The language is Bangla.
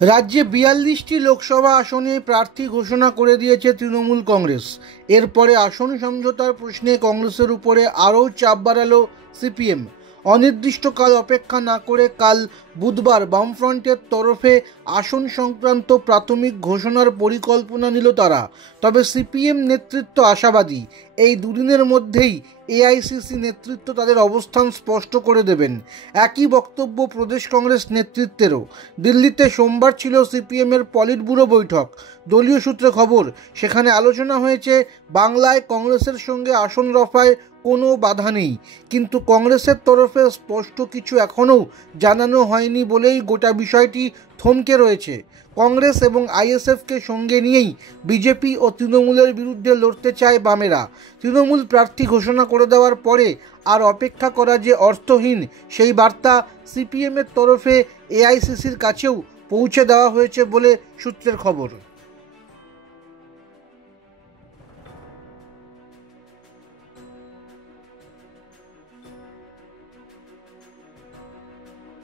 রাজ্যে ৪২টি লোকসভা আসনে প্রার্থী ঘোষণা করে দিয়েছে তৃণমূল কংগ্রেস। এরপরে আসন সমঝোতার প্রশ্নে কংগ্রেসের উপরে আরও চাপ বাড়ালো সিপিএম। অনির্দিষ্টকাল অপেক্ষা না করে কাল বুধবার বামফ্রন্টের তরফে আসন সংক্রান্ত প্রাথমিক ঘোষণার পরিকল্পনা নিল তারা। তবে সিপিএম নেতৃত্ব আশাবাদী এই দুদিনের মধ্যেই এআইসিসি নেতৃত্ব তাদের অবস্থান স্পষ্ট করে দেবেন। একই বক্তব্য প্রদেশ কংগ্রেস নেতৃত্বেরও। দিল্লিতে সোমবার ছিল সিপিএমের পলিট ব্যুরো বৈঠক। দলীয় সূত্রে খবর, সেখানে আলোচনা হয়েছে বাংলায় কংগ্রেসের সঙ্গে আসন রফায় কোনো বাধা নেই, কিন্তু কংগ্রেসের তরফে স্পষ্ট কিছু এখনও জানানো হয়নি বলেই গোটা বিষয়টি থমকে রয়েছে। কংগ্রেস এবং আইএসএফকে সঙ্গে নিয়েই বিজেপি ও তৃণমূলের বিরুদ্ধে লড়তে চায় বামেরা। তৃণমূল প্রার্থী ঘোষণা করে দেওয়ার পরে আর অপেক্ষা করা যে অর্থহীন, সেই বার্তা সিপিএমের তরফে এআইসিসির কাছেও পৌঁছে দেওয়া হয়েছে বলে সূত্রের খবর।